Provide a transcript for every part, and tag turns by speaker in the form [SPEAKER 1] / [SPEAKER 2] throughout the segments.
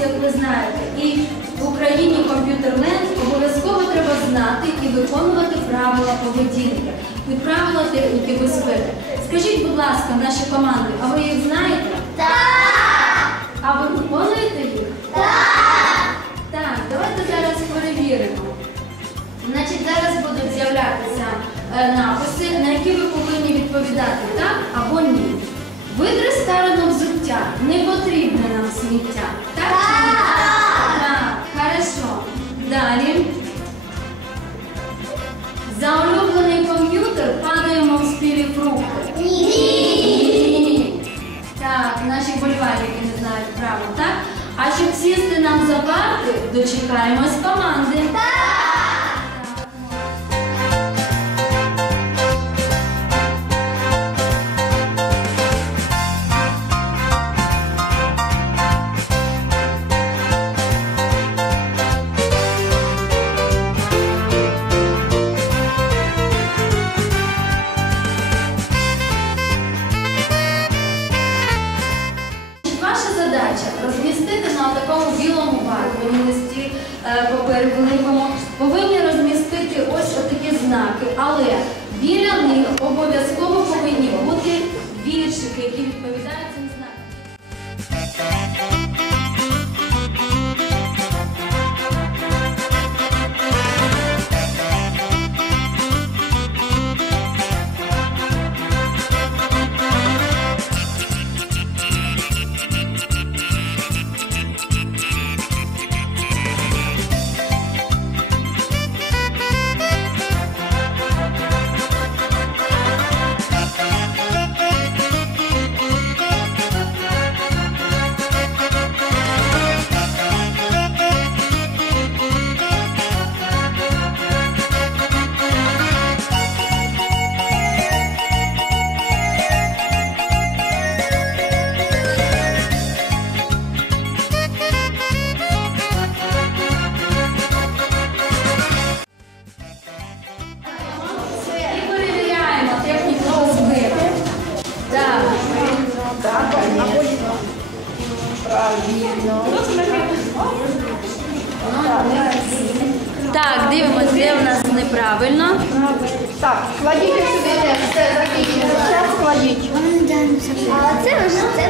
[SPEAKER 1] як ви знаєте, і в Україні комп'ютерленд обов'язково треба знати і виконувати правила поведінки і правила техніки безпеки. Скажіть, будь ласка, наші команди, а ви їх знаєте? Так! А ви виконуєте їх? Так! Так, давайте зараз перевіримо. Значить, зараз будуть з'являтися е, написи, на які ви повинні відповідати так або ні. Витри старого взуття, не потрібне нам сміття. Так? Так, хорошо. Далі. Е, великому, повинні розмістити ось такі знаки, але біля них обов'язково повинні бути віршики, які відповідають дивимося, де в нас неправильно.
[SPEAKER 2] Так, кладіть сюди все закінчено. Зараз кладіть.
[SPEAKER 3] А це вже це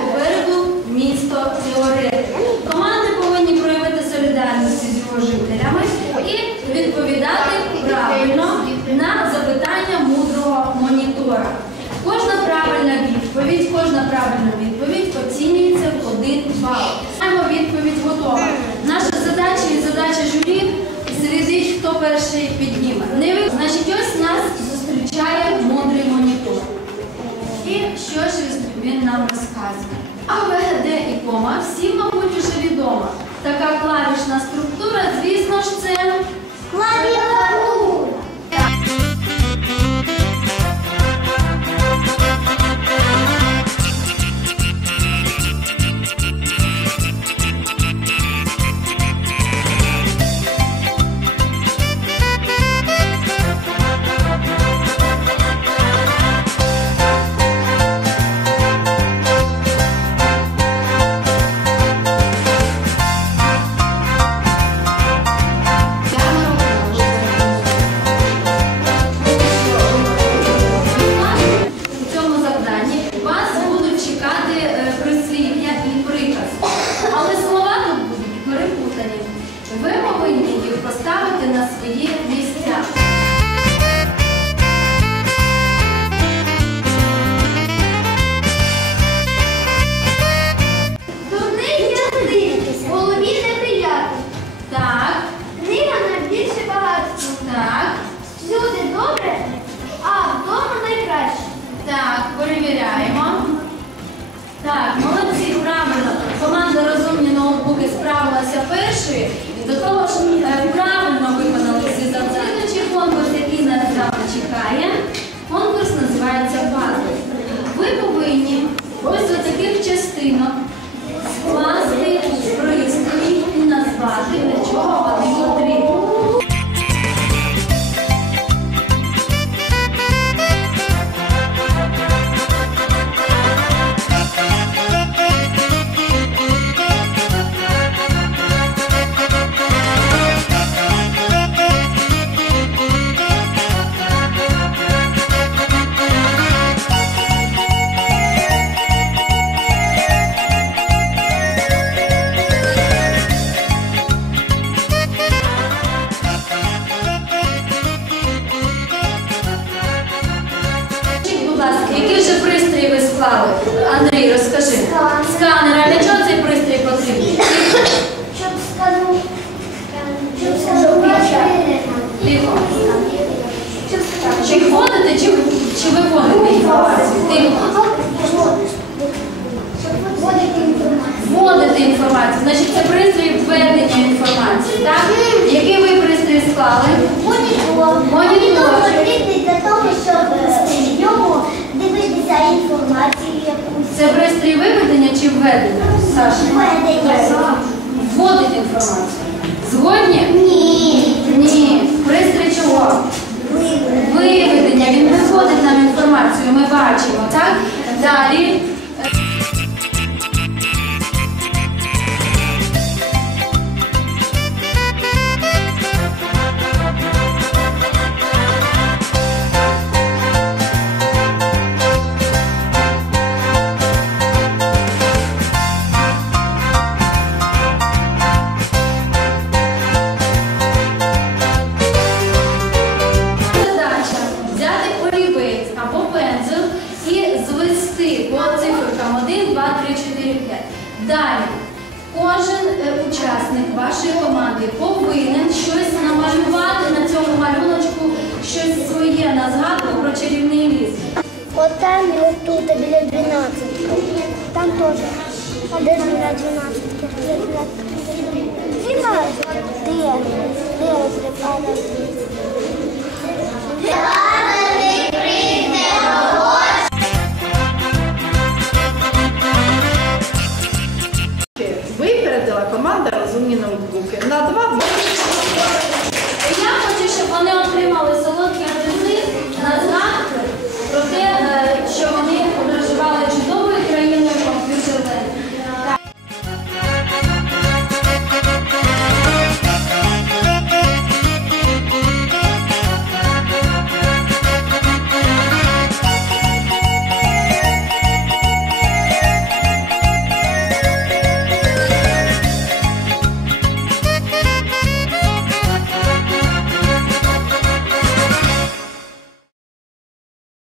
[SPEAKER 1] Попереду місто Фіорет. Команди повинні проявити солідарність з його жителями і відповідати правильно на запитання мудрого монітора. Кожна правильна відповідь, кожна правильна відповідь оцінюється в один бал. Готова. Наша задача і задача журі слідить, хто перший підніме. Значить, ось нас зустрічає мудрий монітор. І що ж він нам розказує? А ВГД і кома всім, мабуть, вже відома. Така клавішна структура, звісно ж, це
[SPEAKER 3] клавіатура.
[SPEAKER 1] Розумні склали? Андрій, розкажи.
[SPEAKER 3] Сканер.
[SPEAKER 1] Сканер, а для чого цей пристрій потрібний?
[SPEAKER 3] Щоб скану... Щоб сканувати.
[SPEAKER 1] Тихо. Чи вводити, чи, чи виводити інформацію? Тихо.
[SPEAKER 3] Щоб вводити інформацію.
[SPEAKER 1] Вводити інформацію. Значить, це пристрій введення інформації, так? Який ви пристрій склали?
[SPEAKER 3] Монітор.
[SPEAKER 1] Монітор.
[SPEAKER 3] потрібний для того, щоб е, в ньому дивитися інформацію якусь.
[SPEAKER 1] Це пристрій виведення чи введення? Саша?
[SPEAKER 3] Введення.
[SPEAKER 1] Вводить інформацію. Згодні?
[SPEAKER 3] Ні.
[SPEAKER 1] Ні. Пристрій чого? Виведення. Він виводить нам інформацію, ми бачимо, так? Далі. Далі. Кожен е, учасник вашої команди повинен щось намалювати на цьому малюночку, щось своє на згадку про чарівний ліс.
[SPEAKER 3] От і от тут, біля 12. Там теж. А де біля 12? 12. Де? Де розрібали?